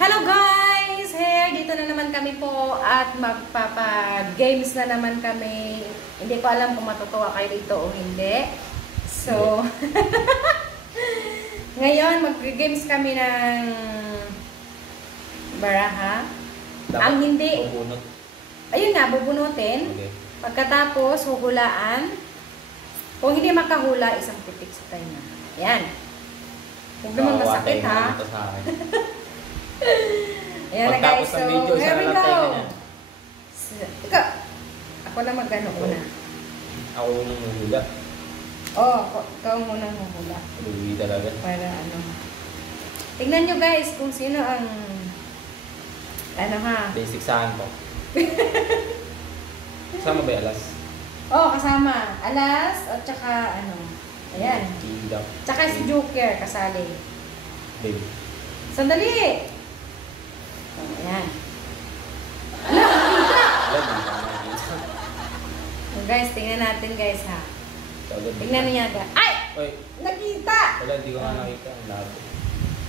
Hello guys! Here, dito na naman kami po at magpapa-games na naman kami. Hindi ko alam kung matutuwa kayo dito o hindi. So, ngayon mag-games kami ng baraha. Ang hindi, bubunot. ayun nga, bubunutin. Okay. Pagkatapos, huhulaan. Kung hindi makahula, isang titik sa tayo na. Yan. Huwag naman masakit ha. Ayan na guys, so here we go. Ikaw, ako na mag-ano una. Ako unang huhula. Oo, ikaw munang huhula. Luwi talaga. Para ano. Tingnan nyo guys kung sino ang ano ha. Basic saan po. Kasama ba yung alas? Oo, kasama. Alas at saka ano. Ayan. Kingdom. Tsaka si Joker kasali. Baby. Sandali! Oh, ayan. So guys, tingnan natin guys ha. Tingnan niya ga. Ay! Oy. Nakita! Wala, hindi ko nga nakita ang labo.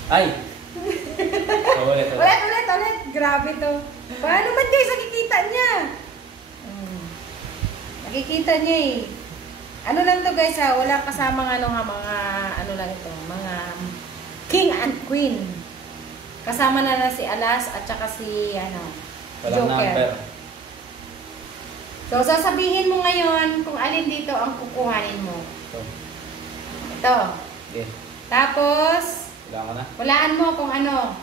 Ay! So, ulit. Ulit. Grabe to. Paano ba guys nakikita niya? Nakikita niya eh. Ano lang to guys ha, wala kasamang ano ha, mga ano lang ito, mga king and queen. Kasama na si Alas at saka si ano, Walang Joker. number. So sasabihin mo ngayon kung alin dito ang kukuhanin mo. So, Ito. okay. Tapos, Wala ka na? hulaan mo kung ano.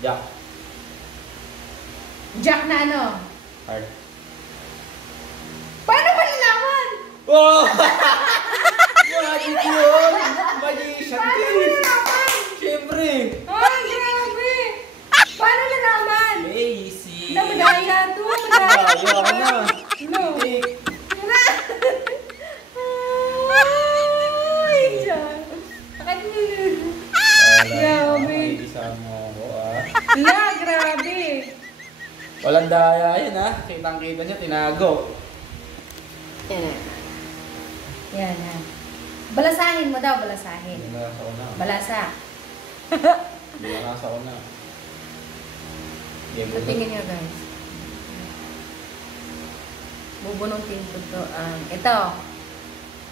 Jack. Jack na ano. Heart. Paano ba nalaman? Oh! Magic yun! Magician Paano din! ba nalaman? Siyempre! Ay, grabe! Paano nalaman? Lazy! Namadaya to. Ayaw ka na! No. Hindi! Ay, Diyan. Bakit nilulun? Grabe. Isama ko ah. La, grabe. Walang daya yan ah. Kitang-kita niya, tinago. Yan. Balasahin mo daw, balasahin. Hindi na nasa ko na. Balasa. Hindi na nasa ko na. So, tingin nyo guys. Bubunong ko to. Ito.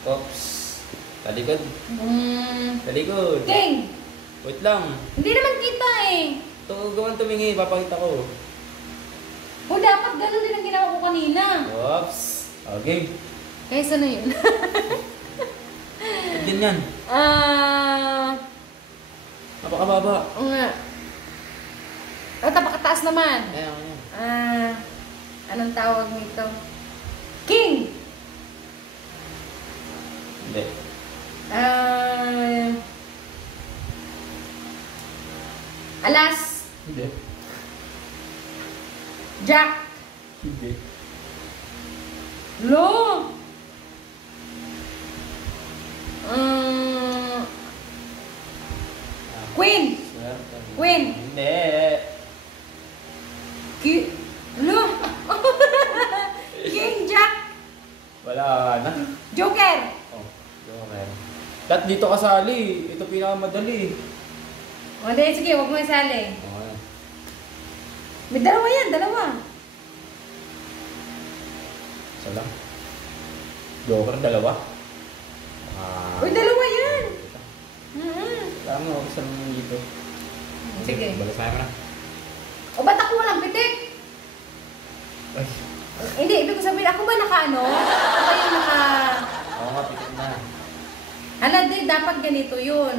Oops. Talikod. Talikod. King! Wait lang. Hindi naman kita eh. Ito, gawan tumingi. Papakita ko. O, dapat ganun din ang ginawa ko kanina. Oops. Okay. Kaysa na yun. Ganyan. Napakababa. Oo nga. Napakataas naman. Ayan. Anong tawag nito? King! Hindi. Alas! Hindi. Jack! Hindi. Lo! Queen! Queen! Hindi. Lo! King Jack! Wala na. Joker! Oh, Joker. Kat dito kasali. Ito pinakamadali. O, hindi, sige, huwag mo isali. Okay. May dalawa yan, dalawa. Isa lang. Joker, dalawa. Uy, dalawa yan. Tama, isa lang dito. Sige. Balasahin mo na. O, ba't ako walang pitik? Ay. Hindi, ibig ko sabihin, ako ba naka-ano? Ako yung naka... Oo nga, pitik na. Hala, di, dapat ganito yun.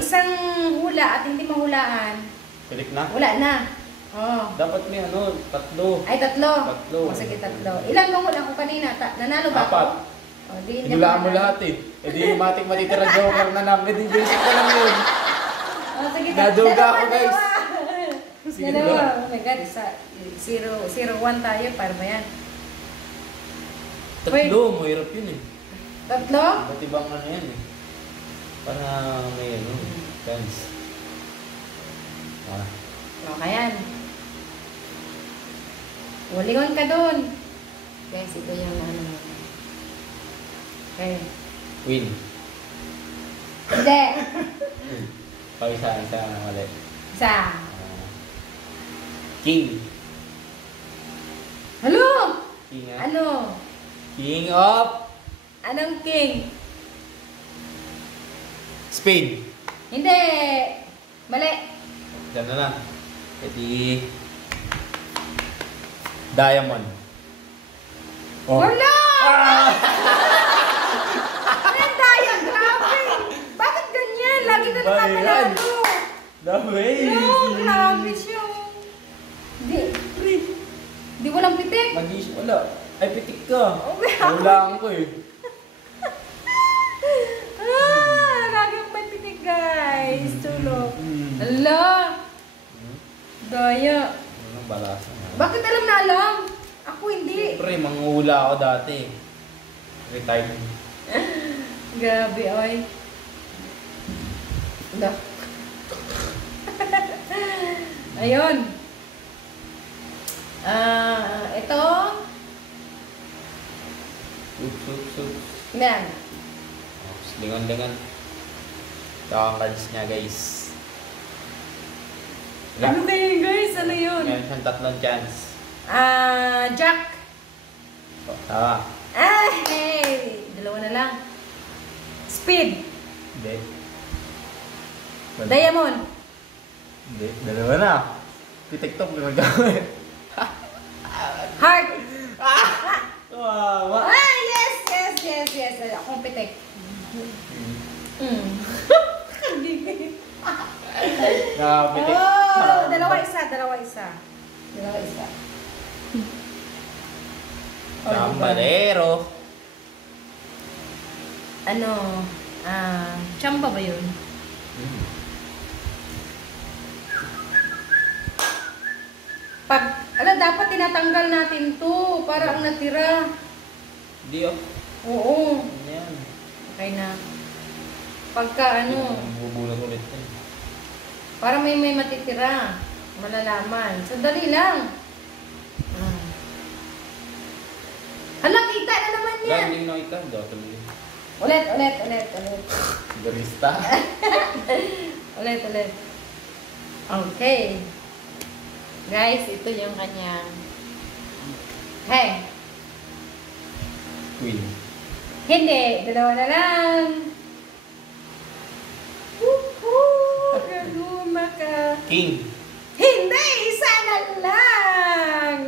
Isang hula at hindi mahulaan. Pitik na? Wala na. Oh. Dapat may ano, tatlo. Ay, tatlo. Tatlo. O, sige, tatlo. Ilan bang hula ko kanina? Nanalo ba ako? Apat. O, di, hindi Hinulaan mo ako lahat eh. E di matik matitira Joker na lang. E di basic na lang yun. O, sige, Naduga ako, guys. Sige, Dalawa. Oh my God, 0-1 tayo. Para ba yan? Tatlo, mahirap yun eh. Tatlo? Ba't ibang ano yan eh. Para may ano, chance. O, kayan. Walingon ka dun. Guys, ito yung ano. Okay. Win. Hindi. Isa mali. Isa. King. Hello? King Ano? King of Anong king? Spain. Hindi. Mali. Diyan na. Pwede Diamond. Oh. Wala! Ah! Ano yung diamond? Grabe. Bakit ganyan? Lagi na nakapanalo. Dami. No, grabe siya. Di walang pitik. Mag-iis wala. Ay, pitik ka. Oh, may Hulaan ko eh. Lagi may pitik, guys. Tulog. Ala. Daya. Anong balasa na? Bakit alam na alam? Ako hindi. Siyempre, manguhula ako dati. Retired. Grabe, oy. Da. Ayun. Ito. Sup. Yan. Lingon. Ito ang cards niya, guys. Ano kayo, guys? Ano yun? Meron siyang 3 chance. Jack. Tama. Hey! Dalawa na lang. Speed. Hindi. Diamond. Hindi. Dalawa na. Pitik-tok na magkawin. Heart. Kawawa. Yes. Akong pitik. Nakapitik. Oh, dalawa isa. Chambalero. Ano? Chamba ba yun? Dapat tinatanggal natin to para ang natira. Hindi oh. Oo. Yan. Okay na. Pagka Bubulot ulit yan. para may matitira. Malalaman. Sandali lang. Hala, kita na naman yan. Hindi mo nakita. Hindi. Ulit. Barista. Ulit. Okay. Guys, ito yung kanyang... Hey! Queen. Hindi! Dalawa na lang! Woohoo! Gaguma ka! King. Hindi! Isa na lang!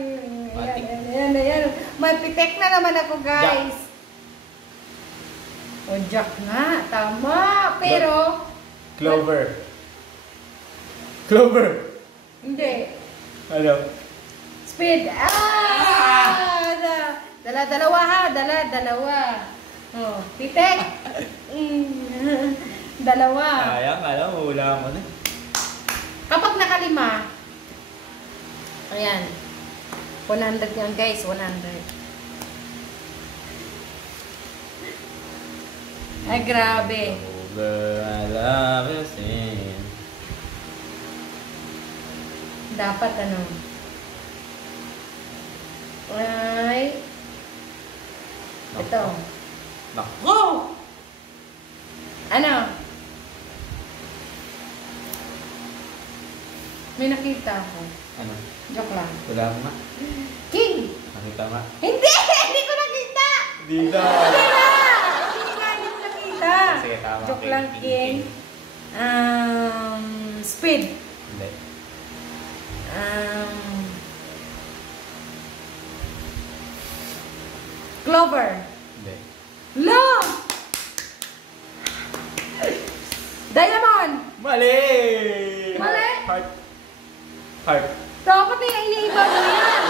Matik. Ayan. May pitek na naman ako, guys. O, Jack nga. Tama. Pero... Clover. Hindi. Ano? Speed. Dalawa ha. Dalawa. Oh, pitek. Dalawa. Sayang, alam mo, wala mo na. Kapag nakalima, ayan. 100 yan, guys. 100. Ay, grabe. Dapat ano? Ay. Ito. Nako! Ano? May nakita ako. Ano? Joke lang. Wala mo na. King! Nakita nga. Hindi! Hindi ko nakita! Dito! Hindi ko nakita. Sige, tama. Joke lang, King. Speed. Hindi. Clover. Hindi. Lo! Diamond. Mali! Mali? Heart. Dapat na yung iniiba mo yan.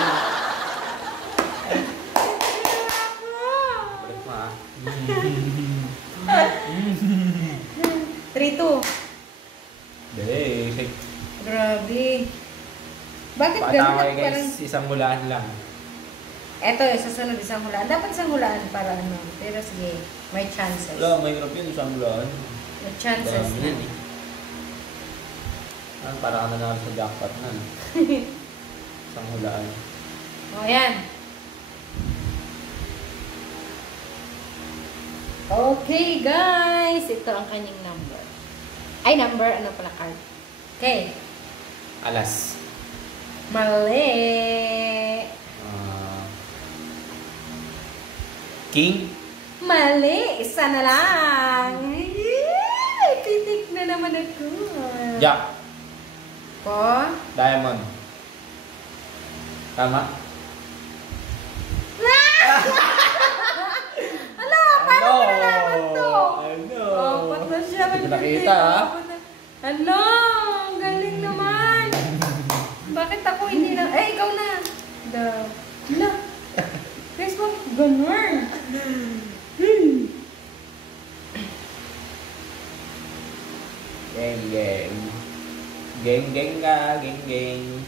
Balik mo ah. 3-2. Hindi. Grabe. Bakit Bata ganun? kayo Parang, guys, isang hulaan lang. eto, susunod isang hulaan. Dapat isang hulaan para ano. Pero sige, may chances. Wala, mahirap yun, isang hulaan. May chances Dami na. yan eh. Para ka nanalo sa jackpot na. Isang hulaan. O, yan. Okay, guys. Ito ang kanyang number. Ay, number. Ano pala card? Okay. Alas. Mali. King. Mali. Isa na lang. Ay, pitik na naman ako. Jack. Po? Diamond. Tama? Ano? Paano ko nalaman to? Ano? Apat na siya. Hindi ko nakita, ha? Ano? Ang galing naman. Bakit ako hindi na... Eh, ikaw na. Hala. Guys, mo, ganun. Geng, geng. Geng, geng ka. Geng, geng.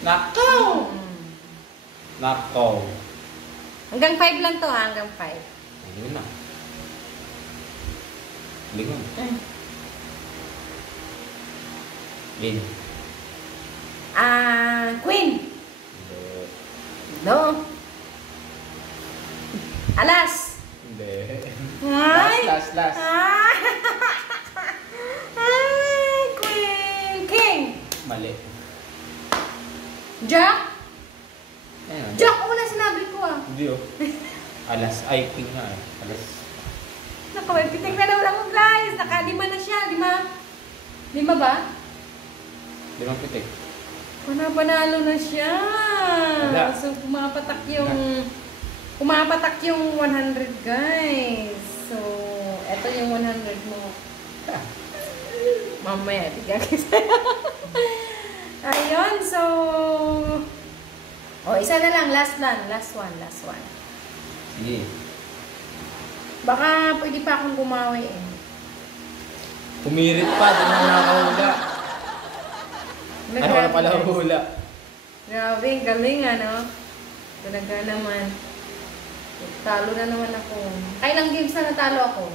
Nakaw! Nakaw. Hanggang 5 lang to, ha? Hanggang 5. Ayun na. Lingon. Lin. Queen. No. Alas. Hindi. Ay. Last. Ah. Ay, Queen. King. Mali. Jack. Ayun. Jack, una sinabi ko ah. Hindi oh. Alas. Ay, king nga eh. Alas. Naku, may pitik na naman ako guys. Naka-5 na siya. 5? 5 ba? Limang pitik. Panalo na siya. Wala. So, pumapatak yung 100 guys. So, eto yung 100 mo. Mamaya, tigagis. Ayun, so... Oh, isa na lang. Last one. Sige. Baka pwede pa akong gumawi eh. Pumirit pa. Di na nakahula. Ano na pala hula? Grabe, galing ano. Talaga naman. Talo na naman ako. Kailang games na natalo ako?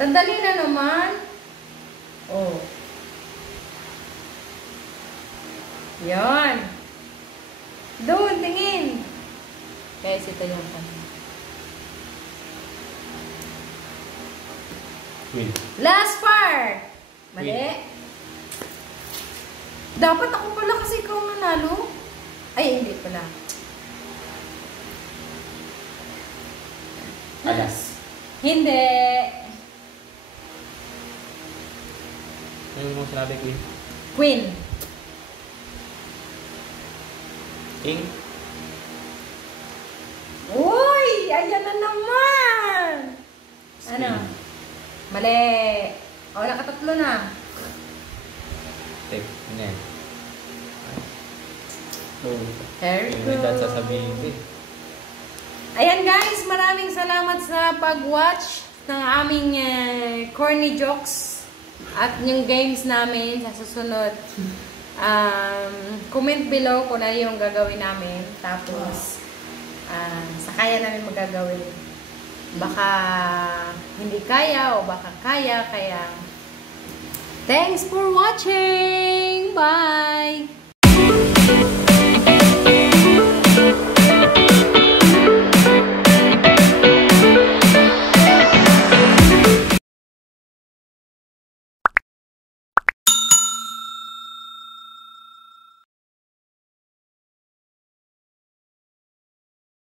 Sandali na naman. Oh. Yan. Doon, tingin. Guys, ito yung Queen. last part. Mali. Queen. Dapat ako pala kasi ikaw nanalo. Ay, hindi pala. Alas. Hindi. Ano mo sinabi, Queen? Queen. King. Uy! Ayan na naman! Ano? Mali. O, nakatatlo na. Tek. Ano yan? Oh. Very Yung good. may dance sasabihin ko eh. Ayan guys, maraming salamat sa pag-watch ng aming corny jokes at yung games namin sa susunod. Comment below kung ano yung gagawin namin. Tapos, sa kaya namin magagawin. Baka hindi kaya o baka kaya. Kaya, thanks for watching! Bye!